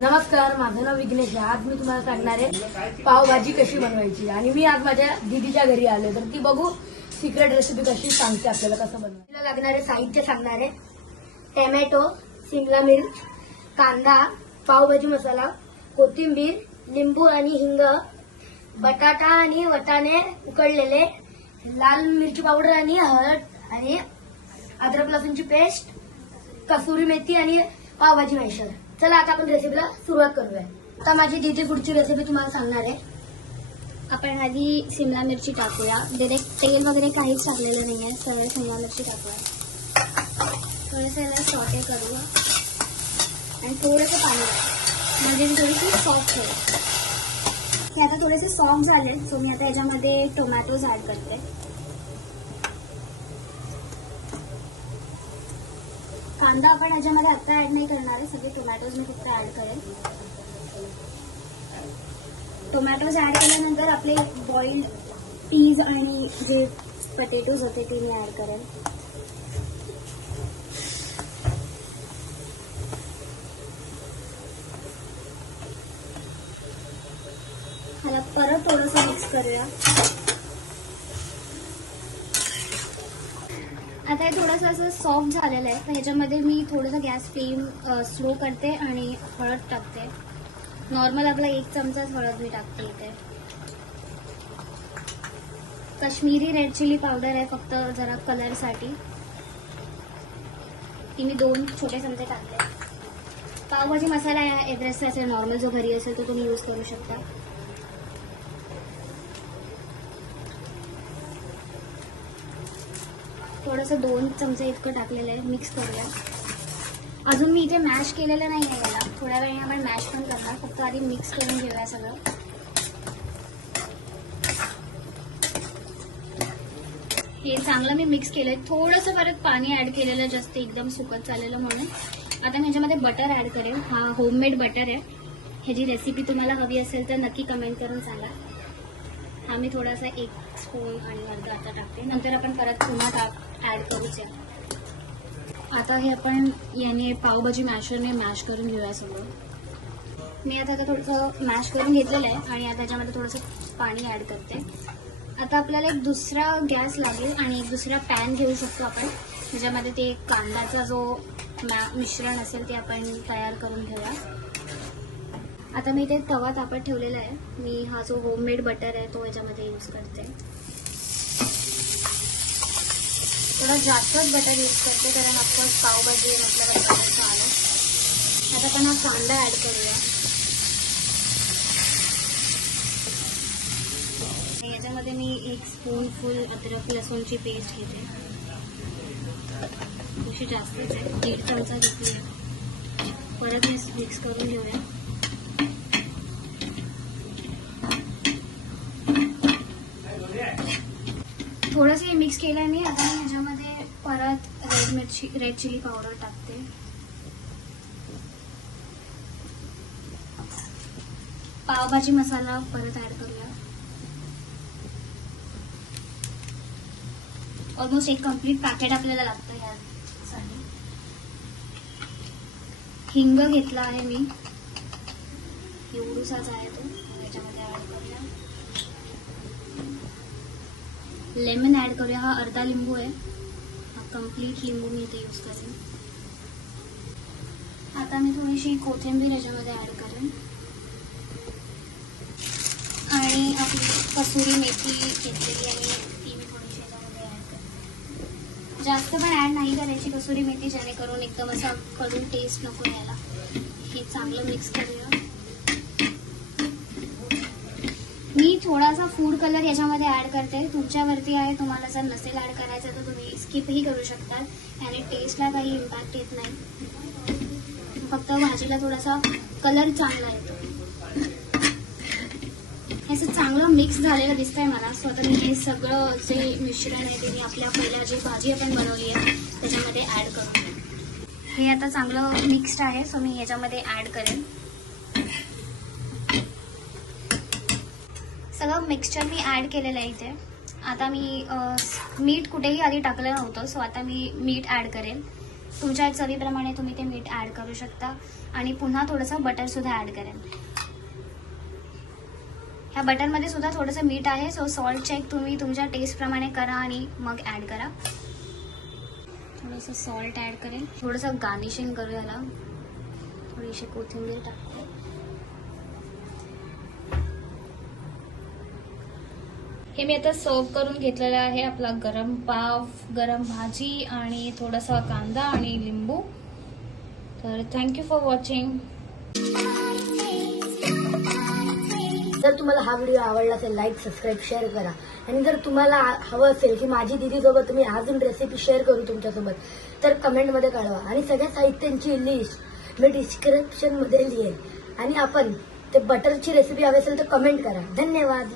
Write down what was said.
नमस्कार, माझं नाव विघ्नेश आहे। आज मी तुम्हाला सांगणार आहे पावभाजी कशी बनवायची। आणि मी आज माझ्या दीदीच्या घरी आले, तर ती बघू सिक्रेट रेसिपी कशी सांगते आपल्याला कसं बनवायचं। तिला लागणारे साहित्य सांगणार आहे। टोमॅटो, शिमला मिर्च, कांदा, पावभाजी मसाला, कोथिंबीर, लिंबू आणि हिंग, बटाटा आणि वटाणे उकडलेले, लाल मिरची पावडर आणि हळद आणि अद्रक लसूणची पेस्ट, कसुरी मेथी आणि पावभाजी मॅशर। चला आता आपण रेसिपीला सुरुवात करूया। आता माझी दीदी पुढची रेसिपी तुम्हाला सांगणार आहे। आपण आधी शिमला मिरची टाकूया। डायरेक्ट तेल वगैरे काहीच टाकलेलं नाही आहे, सरळ शिमला मिरची टाकूया। थोडंसं याला सॉटे करूया आणि थोडंसं पाणी म्हणजे थोडीशी सॉफ्ट होईल। हे आता थोडेसे सॉफ्ट झाले, सो मी आता याच्यामध्ये टोमॅटोज ॲड करते। कांदा आपण याच्यामध्ये आता ॲड नाही करणार आहे, सगळे टोमॅटोज मी फक्त ॲड करेन। टोमॅटोज ॲड केल्यानंतर आपले बॉइल्ड पीज आणि जे पटेटोज होते ते मी ॲड करेन। ह्याला परत थोडंसं मिक्स करूया। आता हे थोडंसं असं सॉफ्ट झालेलं आहे, तर ह्याच्यामध्ये मी थोडंसं गॅस फ्लेम स्लो करते आणि हळद टाकते। नॉर्मल आपला 1 चमचाच हळद मी टाकते इथे। काश्मीरी रेड चिली पावडर आहे फक्त जरा कलरसाठी, ती मी 2 छोटे चमचे टाकले। पावभाजी मसाला या एव्हरेस्टचा असेल, नॉर्मल जो घरी असेल तो तुम्ही यूज करू शकता। थोडंसं 2 चमचे इतकं टाकलेलं आहे, मिक्स करूया। अजून मी इथे मॅश केलेलं नाही आहे याला, थोड्या वेळाने आपण मॅश पण करणार, फक्त आधी मिक्स करून घेऊया सगळं। हे चांगलं मी मिक्स केलंय, थोडंसं परत पाणी ऍड केलेलं, जास्त एकदम सुकत चाललेलं म्हणून। आता मी ह्याच्यामध्ये बटर ऍड करेन। हा होममेड बटर आहे, ह्याची रेसिपी तुम्हाला हवी असेल तर नक्की कमेंट करून सांगा। हा मी थोडासा 1 स्पून आणि अर्धा आता टाकते, नंतर आपण परत पुन्हा ऍड करूच या। आता हे आपण याने पावभाजी मॅशरने मॅश करून घेऊया सगळं। मी आता थोडंसं मॅश करून घेतलेलं आहे आणि आता त्याच्यामध्ये थोडंसं पाणी ॲड करते। आता आपल्याला एक दुसरा गॅस लागेल आणि एक दुसरा पॅन घेऊ शकतो आपण, त्याच्यामध्ये ते कांद्याचा जो मिश्रण असेल ते आपण तयार करून घेऊया। आता मी ते तवा तापत ठेवलेला आहे, मी हा जो होममेड बटर आहे तो याच्यामध्ये यूज करते। थोडा जास्तच बटर यूज करते, कारण ऑफकोर्स पावभाजी म्हटल्यावर बटरचं आलं। आता आपण हा कांदा ॲड करूया। याच्यामध्ये मी 1 स्पून फुल अद्रक लसूणची पेस्ट घेते, थोडी जास्तच आहे, 1.5 चमचा घेतली आहे। परत मिक्स करून घेऊया। थोडंसं हे मिक्स केलं मी। आता मी ह्याच्यामध्ये परत रेड चिली पावडर टाकते। पावभाजी मसाला परत ऍड करूया। ऑलमोस्ट एक कम्प्लीट पॅकेट आपल्याला लागतं यासाठी। हिंग घेतला आहे मी, एवढूसाच आहे तो, त्याच्यामध्ये ऍड करूया। लेमन ऍड करूया, हा अर्धा लिंबू आहे, हा कम्प्लीट लिंबू मी इथे यूज करेन। आता मी थोडीशी कोथिंबीर याच्यामध्ये ऍड करेन आणि आपली कसुरी मेथी घेतलेली आहे ती मी थोडीशी याच्यामध्ये ऍड करेन। जास्त पण ऍड नाही करायची कसुरी मेथी, जेणेकरून एकदम असा कडू टेस्ट नको यायला। हे चांगलं मिक्स करूया। मी थोडासा फूड कलर याच्यामध्ये ऍड करते, तुमच्यावरती आहे, तुम्हाला जर नसेल ऍड करायचं तर तुम्ही स्किपही करू शकता, आणि टेस्टला काही इम्पॅक्ट येत नाही, फक्त भाजीला थोडासा कलर चांगला येतो। हे असं चांगलं मिक्स झालेलं दिसतंय मला, सो आता मी हे सगळं जे मिश्रण आहे ते मी आपल्या पहिल्या जी भाजी आपण बनवली आहे त्याच्यामध्ये ऍड करू। हे आता चांगलं मिक्स्ड आहे, सो मी याच्यामध्ये ऍड करेन। सगळं मिक्सचर मी ऍड केलेलं आहे इथे। आता मी मीठ कुठेही आधी टाकलं नव्हतं, सो आता मी मीठ ऍड करेन। तुमच्या चवीप्रमाणे तुम्ही ते मीठ ऍड करू शकता. आणि पुन्हा थोडंसं बटरसुद्धा ॲड करेन. ह्या बटरमध्ये सुद्धा थोडंसं मीठ आहे, सो सॉल्ट चेक तुम्ही तुमच्या टेस्टप्रमाणे करा आणि मग ॲड करा. थोडंसं सॉल्ट ॲड करेन. थोडंसं गार्निशिंग करू याला. थोडीशी कोथिंबीर टाकते. हे मी आता सर्व करून घेतलेलं आहे. आपला गरम पाव, गरम भाजी आणि थोडासा कांदा आणि लिंबू. तर थँक्यू फॉर वॉचिंग. जर तुम्हाला हा व्हिडिओ आवडला असेल लाईक, सबस्क्राईब, शेअर करा. आणि जर तुम्हाला हवं असेल की माझी दीदीसोबत मी अजून रेसिपी शेअर करू तुमच्यासोबत, तर कमेंटमध्ये कळवा. आणि सगळ्या साहित्यांची लिस्ट मी डिस्क्रिप्शनमध्ये लिहेन. आणि आपण ते बटरची रेसिपी हवी असेल तर कमेंट करा. धन्यवाद.